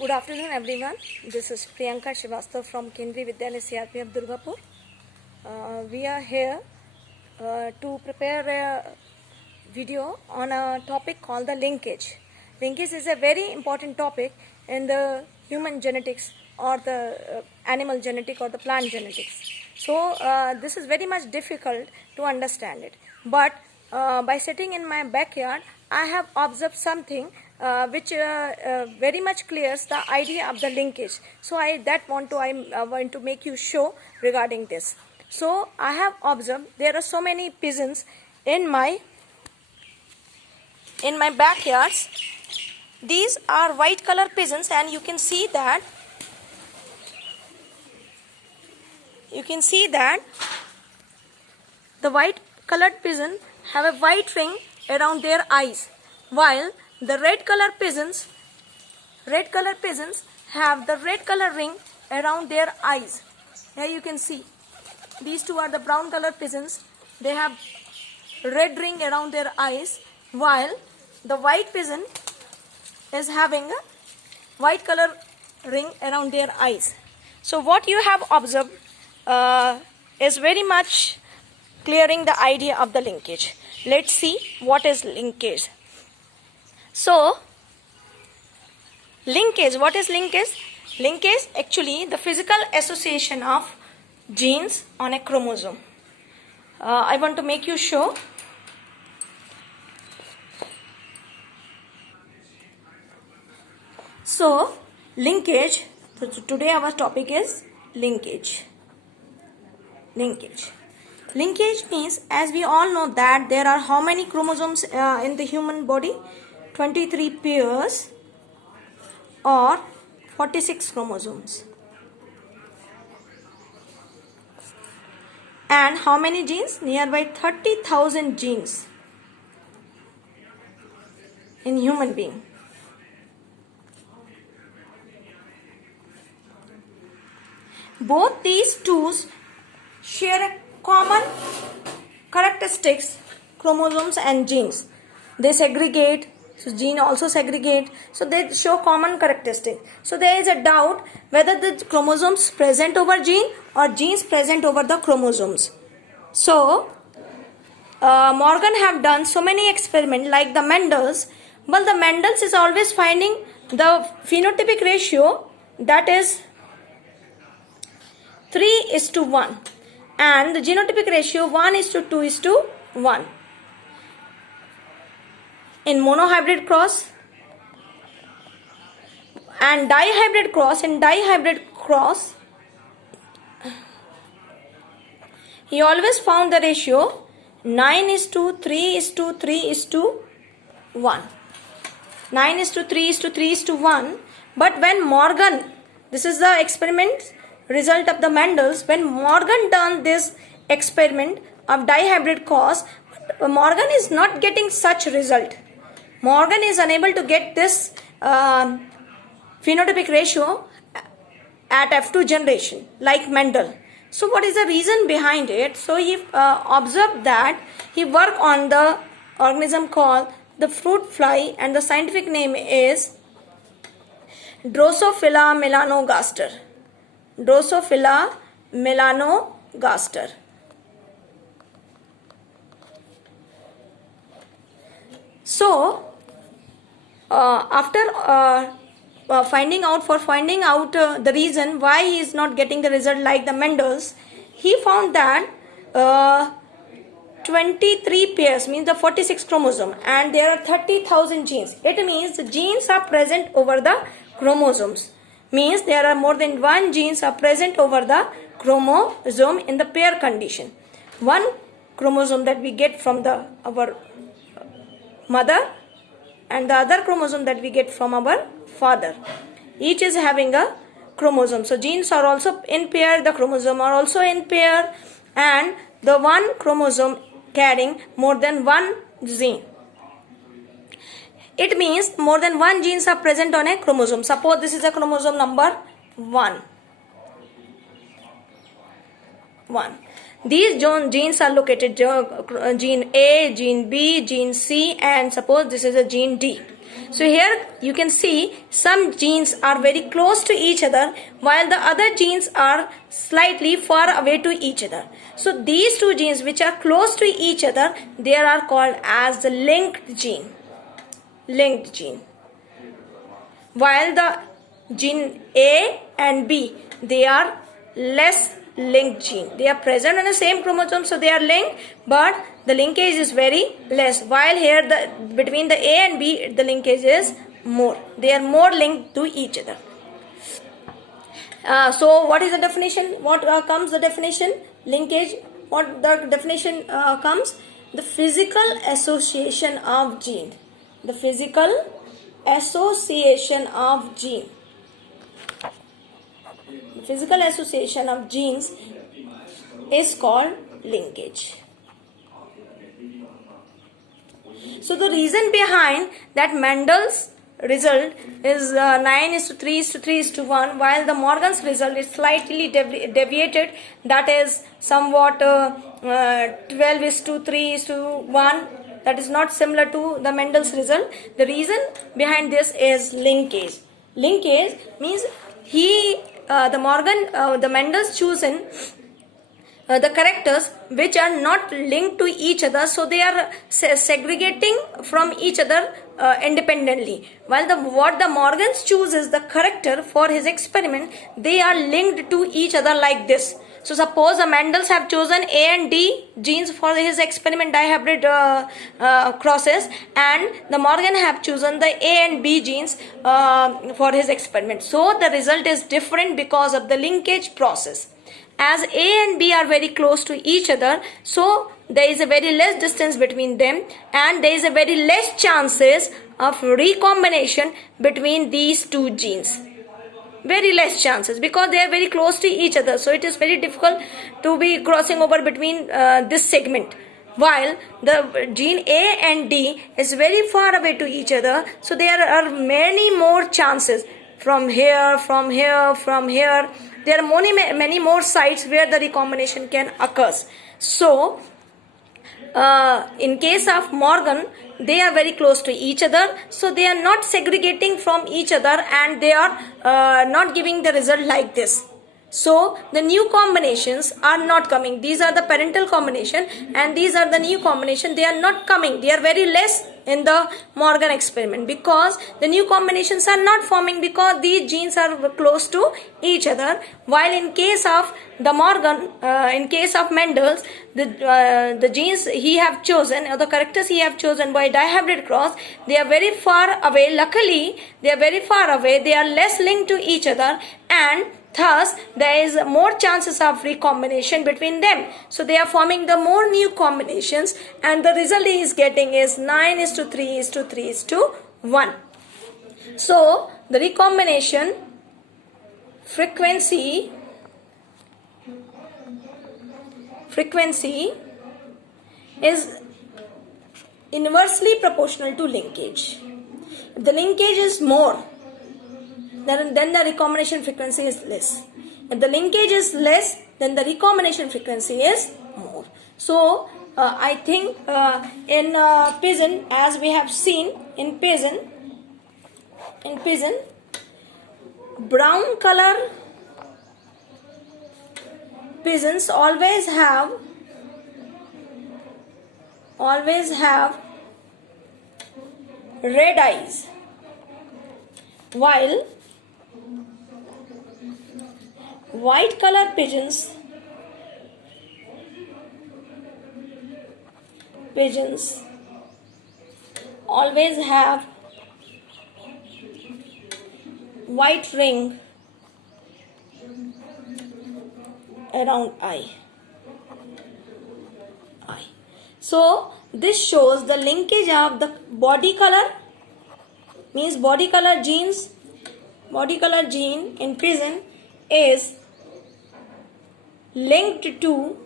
Good afternoon, everyone. This is Priyanka Srivastava from Kendriya Vidyalaya CRPF Durgapur. We are here to prepare a video on a topic called the linkage. Linkage is a very important topic in the human genetics or the animal genetic or the plant genetics. So this is very much difficult to understand it. But by sitting in my backyard, I have observed something which very much clears the idea of the linkage. So I want to make you show regarding this. So I have observed there are so many pigeons in my backyards. These are white color pigeons, and you can see that the white colored pigeon have a white ring around their eyes, while the red color pigeons have the red color ring around their eyes. Here you can see these two are the brown color pigeons. They have red ring around their eyes, while the white pigeon is having a white color ring around their eyes. So what you have observed is very much clearing the idea of the linkage. Let's see what is linkage. So linkage, what is linkage? Linkage actually the physical association of genes on a chromosome. I want to make you show. So linkage, so today our topic is linkage. Linkage means, as we all know, that there are how many chromosomes in the human body? 23 pairs or 46 chromosomes. And how many genes? Nearby 30,000 genes in human being. Both these twos share a common characteristics, chromosomes and genes. They segregate, so gene also segregate, so they show common characteristics. So there is a doubt whether the chromosomes present over gene or genes present over the chromosomes. So Morgan have done so many experiments like the Mendel's. Well, the Mendel's is always finding the phenotypic ratio, that is 3:1, and the genotypic ratio 1:2:1. In monohybrid cross and dihybrid cross, he always found the ratio 9:3:3:1. 9:3:3:1. But when Morgan, this is the experiment result of the Mendel's, when Morgan done this experiment of dihybrid cross, Morgan is not getting such result. Morgan is unable to get this phenotypic ratio at F2 generation like Mendel. So what is the reason behind it? So he observed that he worked on the organism called the fruit fly, and the scientific name is Drosophila melanogaster. Drosophila melanogaster. So after finding out the reason why he is not getting the result like the Mendel's, he found that 23 pairs means the 46 chromosome, and there are 30,000 genes. It means the genes are present over the chromosomes. Means there are more than one genes are present over the chromosome in the pair condition. One chromosome that we get from our mother, and the other chromosome that we get from our father. Each is having a chromosome. So genes are also in pair, the chromosome are also in pair, and the one chromosome carrying more than one gene. It means more than one genes are present on a chromosome. Suppose this is a chromosome number 1. These genes are located, gene A, gene B, gene C, and suppose this is a gene D. So here you can see some genes are very close to each other while the other genes are slightly far away to each other. So these two genes which are close to each other, they are called as the linked gene. Linked gene. While the gene A and B, they are less linked gene. They are present on the same chromosome, so they are linked, but the linkage is very less. While here between the A and B, the linkage is more. They are more linked to each other. So what is the definition? What comes the definition? Linkage. What the definition comes? The physical association of gene. The physical association of gene. The physical association of genes is called linkage. So the reason behind that Mendel's result is 9:3:3:1, while the Morgan's result is slightly deviated, that is somewhat 12:3:1. That is not similar to the Mendel's result. The reason behind this is linkage. Linkage means the Mendel's chosen the characters which are not linked to each other, so they are segregating from each other independently, while what the Morgan's chooses the character for his experiment, they are linked to each other like this. So suppose the Mendel's have chosen A and D genes for his experiment dihybrid crosses, and the Morgan have chosen the A and B genes for his experiment. So the result is different because of the linkage process. As A and B are very close to each other, so there is a very less distance between them, and there is a very less chances of recombination between these two genes. Very less chances because they are very close to each other, so it is very difficult to be crossing over between this segment. While the gene A and D is very far away to each other, so there are many more chances from here, from here, from here. There are many more sites where the recombination can occur. So in case of Morgan, they are very close to each other, so they are not segregating from each other, and they are not giving the result like this. So the new combinations are not coming. These are the parental combination, and these are the new combination. They are not coming. They are very less in the Morgan experiment because the new combinations are not forming because these genes are close to each other. While in case of the Morgan, in case of Mendel's, the genes he have chosen, or the characters he have chosen by dihybrid cross, they are very far away. Luckily, they are very far away. They are less linked to each other, and thus there is more chances of recombination between them. So they are forming the more new combinations, and the result he is getting is 9:3:3:1. So the recombination frequency is inversely proportional to linkage. If the linkage is more, then the recombination frequency is less. If the linkage is less, then the recombination frequency is more. So I think in pigeon, as we have seen in pigeon, brown color pigeons always have red eyes, while white color pigeons always have white ring around eye. So this shows the linkage of the body color, means body color gene in pigeon is linked to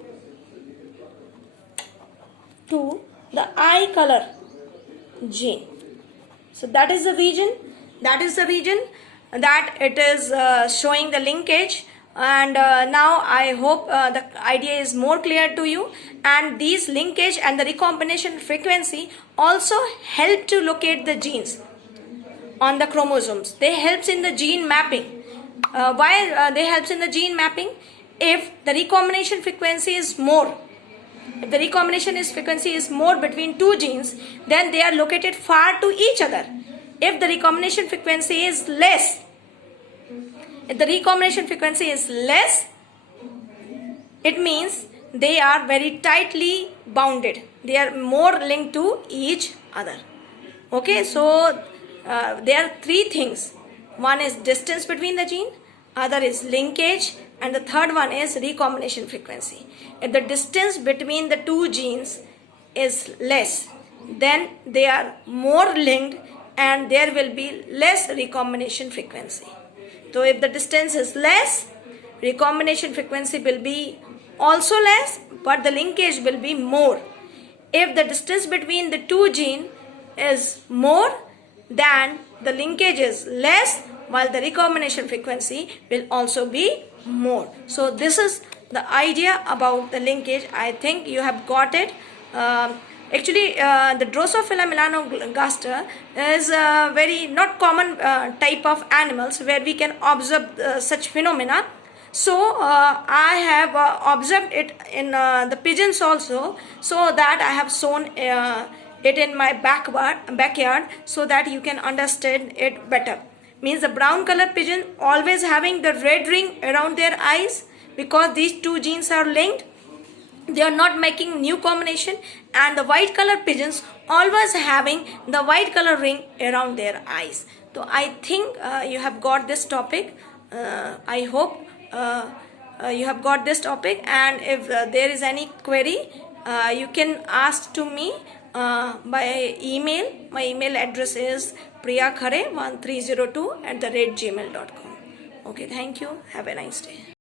the eye color gene. So that is the reason that it is showing the linkage. And now I hope the idea is more clear to you, and these linkage and the recombination frequency also help to locate the genes. on the chromosomes. They helps in the gene mapping. Why they helps in the gene mapping? If the recombination frequency is more, if the recombination frequency is more between two genes, then they are located far to each other. If the recombination frequency is less, if the recombination frequency is less, it means they are very tightly bounded. They are more linked to each other. Okay, so there are three things. One is distance between the gene, other is linkage, and the third one is recombination frequency. If the distance between the two genes is less, then they are more linked and there will be less recombination frequency. So if the distance is less, recombination frequency will be also less, but the linkage will be more. If the distance between the two genes is more, then the linkage is less, while the recombination frequency will also be more. So this is the idea about the linkage. I think you have got it. Actually, the Drosophila melanogaster is a very not common type of animals where we can observe such phenomena. So I have observed it in the pigeons also, so that I have shown it in my backyard so that you can understand it better. Means the brown color pigeon always having the red ring around their eyes, because these two genes are linked. They are not making new combination, and the white color pigeons always having the white color ring around their eyes. So I think you have got this topic. I hope you have got this topic, and if there is any query, you can ask to me by email. My email address is priyakhare1302@gmail.com. Okay, thank you. Have a nice day.